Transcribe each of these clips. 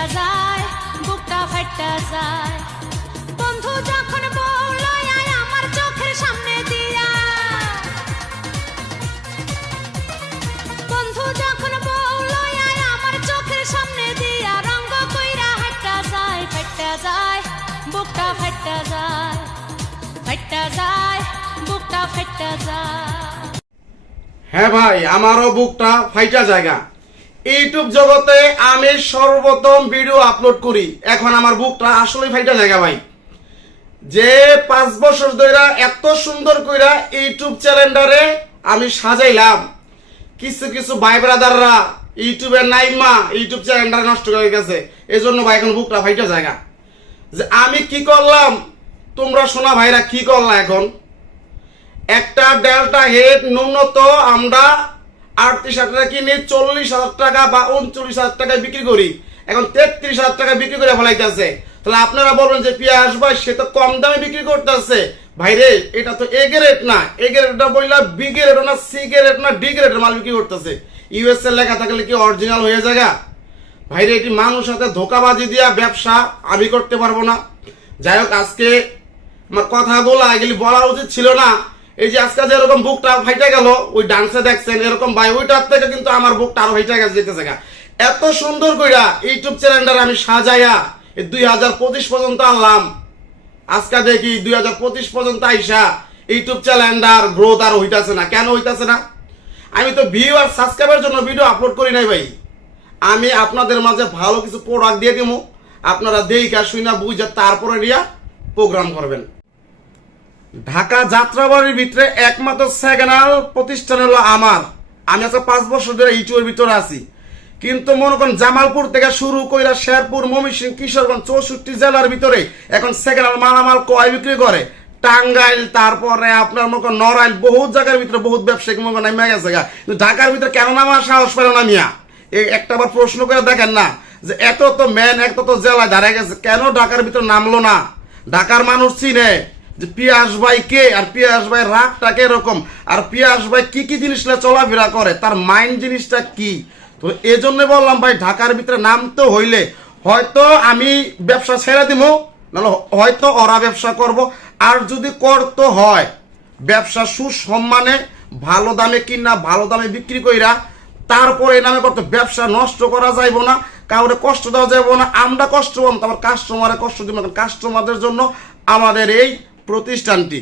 ফাইটা যায়, বুকটা যায়। বন্ধু যখন আমার চোখের সামনে দিয়া। বন্ধু যখন আমার চোখের সামনে দিয়া। রঙ্গ কইরা যায় যায়, বুকটা ফাইটা যায়। ফাইটা যায়, বুকটা ফাইটা যায়। হ্যাঁ ভাই, আমারও বুকটা ফাইটা জায়গা। ইউটিউব জগতে আমি সর্বপ্রথম ভিডিও আপলোড করি। এখন আমার বুকটা আসলে ফাইটা জায়গা ভাই। যে পাঁচ বছর ধরে এত সুন্দর কইরা ইউটিউব চ্যানেলটারে আমি সাজাইলাম। কিছু কিছু ভাই ব্রাদাররা ইউটিউবের নাইমা ইউটিউব চ্যানেলটা নষ্ট করে গেছে। এই জন্য ভাই এখন বুকটা ফাইটা জায়গা। যে আমি কি করলাম? তোমরা শোনা ভাইরা কি করলা এখন? একটা ডেল্টা হেড ন্যূনত আমরা আটত্রিশ হাজার টাকা কিনে চল্লিশ হাজার টাকা বা উনচল্লিশ হাজার টাকায় বিক্রি করি। এখন তেত্রিশ হাজার টাকা বিক্রি করে ফেলাইতেছে। তাহলে আপনারা বলবেন যে পেঁয়াজ ভাই, সে তো কম দামে বিক্রি করতেছে। ভাইরে এটা তো এ গ্রেড না। এ গ্রেডটা বললা বি গ্রেড না সি গ্রেড না ডি গ্রেডের মাল বিক্রি করতেছে। ইউএস এর লেখা থাকলে কি অরিজিনাল হয়ে যায় ভাইরে এটি মানুষ সাথে ধোকাবাজি দিয়া ব্যবসা, আমি করতে পারব না। যাই হোক, আজকে আমার কথা বলা এগুলি বলা উচিত ছিল না। এই যে আজকে যে এরকম বুকটা ফাইটে গেল, ওই ডান্সে দেখছেন, এরকম ভাই, ওইটার থেকে কিন্তু আমার বুকটা আরও ফাইটে গেছে, যেতেছে। এত সুন্দর কইরা ইউটিউব চ্যানেলটা আমি সাজাইয়া এই দুই হাজার পঁচিশ পর্যন্ত আনলাম। আজকে দেখি দুই হাজার পঁচিশ পর্যন্ত আইসা ইউটিউব চ্যানেলটার গ্রোথ আর হইতাছে না। কেন হইতাছে না? আমি তো ভিউ আর সাবস্ক্রাইবের জন্য ভিডিও আপলোড করি নাই ভাই। আমি আপনাদের মাঝে ভালো কিছু প্রোডাক্ট দিয়ে দিব আপনারা দেখা শুনা বুঝে তারপরে নিয়ে প্রোগ্রাম করবেন। ঢাকা যাত্রাবাড়ির ভিতরে একমাত্র সেকেন্ড প্রতিষ্ঠান হলো আমার। আমি আজকে পাঁচ বছর ধরে ইউটিউবের ভিতরে আছি। কিন্তু মনে করেন জামালপুর থেকে শুরু কইরা শেরপুর, ময়মনসিংহ, কিশোরগঞ্জ, চৌষট্টি জেলার ভিতরে এখন সেকেন্ড মালামাল কয় বিক্রি করে? টাঙ্গাইল, তারপরে আপনার মনে করেন নড়াইল, বহুত জায়গার ভিতরে বহুত ব্যবসায়িক মনে করেন নেমে গেছে ঢাকার ভিতরে কেন নামার সাহস পেল না মিয়া? এই একটা বার প্রশ্ন করে দেখেন না, যে এত তো ম্যান এত তো জেলায় দাঁড়ায় গেছে, কেন ঢাকার ভিতরে নামলো না? ঢাকার মানুষ চিনে। যে পিয়াস ভাই কে আর পিয়াস ভাই রাগটা কে এরকম আর পিয়াস ভাই কি কি জিনিসটা চলাফেরা করে? তার মাইন্ড জিনিসটা কি? তো এই জন্য বললাম ভাই, ঢাকার ভিতরে নামতে হইলে হয়তো আমি ব্যবসা ছেড়ে দিব নাহলে হয়তো ওরা ব্যবসা করব। আর যদি করতে হয়, ব্যবসা সুসম্মানে, ভালো দামে কিনা, ভালো দামে বিক্রি কইরা তারপরে এই নামে করতে ব্যবসা নষ্ট করা যাইব না, কাউরে কষ্ট দেওয়া যাইব না। আমরা কষ্ট পাবো তারপর কাস্টমারে কষ্ট দিব কাস্টমারদের জন্য আমাদের এই প্রতিষ্ঠানটি।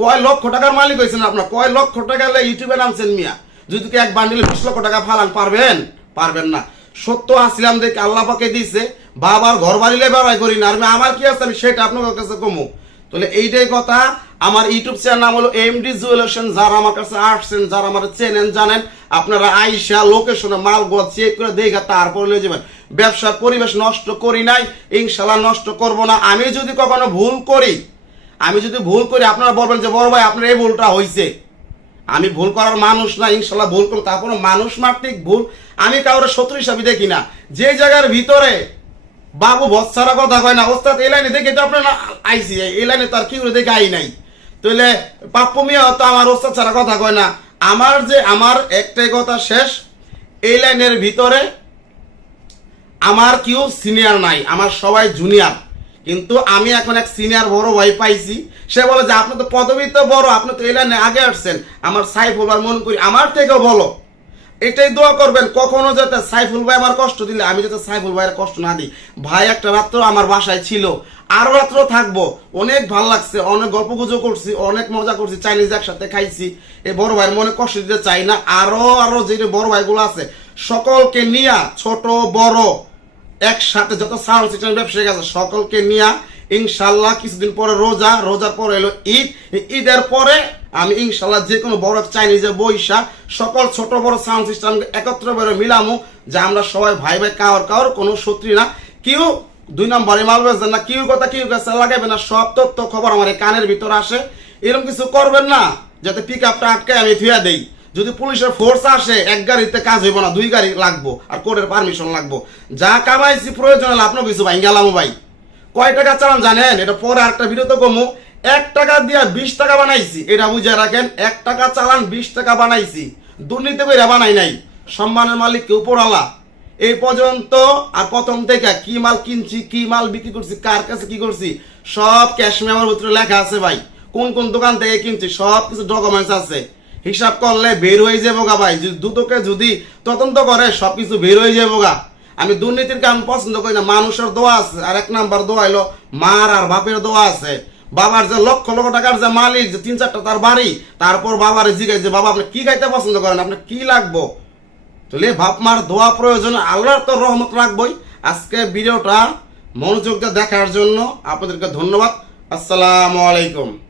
কয় লক্ষ টাকার মালিক হয়েছেন আপনার? কয় লক্ষ টাকা ইউটিউবে নামছেন মিয়া? যদি এক বান্ডিলে বিশ লক্ষ টাকা ফালান, পারবেন? পারবেন না। সত্য আসলাম দেখে আল্লাহ পাকে দিয়েছে, বাবার ঘর বাড়িলে বেড়াই করি না। আর আমি আমার কি আছে? আমি সেটা আপনার কাছে কমু। তাহলে এইটাই কথা। আমার ইউটিউব চ্যানেল নাম হলো এমডি জুয়েলেশন যারা আমার কাছে আসছেন, যারা আমার চেনেন, জানেন, আপনারা আইসা লোকেশনে মালগুলো চেক করে দেখা তারপর নিয়ে যাবেন। ব্যবসার পরিবেশ নষ্ট করি নাই, ইনশাল্লাহ নষ্ট করব না। আমি যদি কখনো ভুল করি আমি যদি ভুল করি, আপনারা বলবেন যে, বড় ভাই, আপনার এই ভুলটা হয়েছে আমি ভুল করার মানুষ না, ইনশাল্লাহ ভুল করব। তারপরে মানুষ মাত্রিক ভুল। আমি কাউরে শত্রু হিসাবে দেখি না। যে জায়গার ভিতরে বাবু বৎসারা কথা কয় না, ওস্তাদ, এই লাইনে দেখে তো আপনার আইসি এই লাইনে তো আর কি করে দেখে আই নাই। তাহলে পাপ্প মিয়া তো আমার ওস্তাদ ছাড়া কথা কয় না। আমার যে, আমার একটাই কথা শেষ, এই লাইনের ভিতরে আমার কেউ সিনিয়র নাই, আমার সবাই জুনিয়র কিন্তু আমি এখন এক সিনিয়র বড় ভাই পাইছি। সে বলে যে, আপনি তো পদবি তো বড়, আপনি তো এই লাইনে আগে আসছেন। আমার সাইফুল ভাই মনে করি, আমার থেকেও বলো। এটাই দোয়া করবেন, কখনো যাতে সাইফুল ভাই আমার কষ্ট দিলে, আমি যাতে সাইফুল ভাইয়ের কষ্ট না দিই। ভাই, একটা রাত্র আমার বাসায় ছিল, আরও রাত্র থাকব। অনেক ভালো লাগছে, অনেক গল্প গুজব করছি, অনেক মজা করছি, চাইনিজ একসাথে খাইছি। এই বড় ভাইয়ের মনে কষ্ট দিতে চাই না, আরও আরও যে বড় ভাইগুলো আছে, সকলকে নিয়া, ছোট, বড় একসাথে যত সাউন্ড সিস্টেম ব্যবসায়ী আছে, সকলকে নিয়ে ইনশাল্লাহ কিছুদিন পরে রোজা, রোজার পরে এলো ঈদ। ঈদের পরে আমি ইনশাল্লাহ যে কোনো বড় চাইনিজে বৈশা, সকল ছোট বড় সাউন্ড সিস্টেম একত্র করে মিলামু, যে আমরা সবাই ভাই ভাই কাওয়ার কাওয়ার কোনো শত্রু না। কেউ দুই নম্বরে মাল বেচবেন না, কেউ কথা, কেউ কাছে লাগাবে না, সব তথ্য খবর আমার কানের ভিতর আসে। এরকম কিছু করবেন না, যাতে পিক আপটা আটকে আমি থুয়া দেই। যদি পুলিশের ফোর্স আসে, এক গাড়িতে কাজ হইব না, দুই গাড়ি লাগবো, আর কোর্টের পারমিশন লাগবো। যা কামাইছি, প্রয়োজন হলে আপনার কিছু ভাই গেলাম ভাই। কয় টাকা চালান জানেন? এটা পরে আরেকটা ভিডিওতে কমু। এক টাকা দিয়া বিশ টাকা বানাইছি, এটা বুঝে রাখেন, এক টাকা চালান, বিশ টাকা বানাইছি। দুর্নীতি করে বানাই নাই। সম্মানের মালিক কেউ পড়ালা। এই পর্যন্ত, আর প্রথম থেকে কি মাল কিনছি, কি মাল বিক্রি করছি, কার কাছে কি করছি, সব ক্যাশ মেমোর ভিতরে লেখা আছে ভাই। কোন কোন দোকান থেকে কিনছি, সব কিছু ডকুমেন্টস আছে। হিসাব করলে বের হয়ে যাব গা ভাই। দুটোকে যদি তদন্ত করে সব কিছু বের হয়ে যাব গা। আমি দুর্নীতির কাম পছন্দ করি না। মানুষের দোয়া আছে। আর এক নাম্বার দোয়া হলো মার আর বাপের দোয়া আছে। বাবার যে লক্ষ লক্ষ টাকার যে মালিক, যে তিন চারটা তার বাড়ি, তারপর বাবার জিজ্ঞাসা যে, বাবা, আপনি কি খাইতে পছন্দ করেন? আপনার কি লাগবো? তাহলে বাপ, মার দোয়া প্রয়োজন। আল্লাহর তো রহমত রাখবই। আজকে ভিডিওটা মনোযোগ দেখার জন্য আপনাদেরকে ধন্যবাদ। আসসালামু আলাইকুম।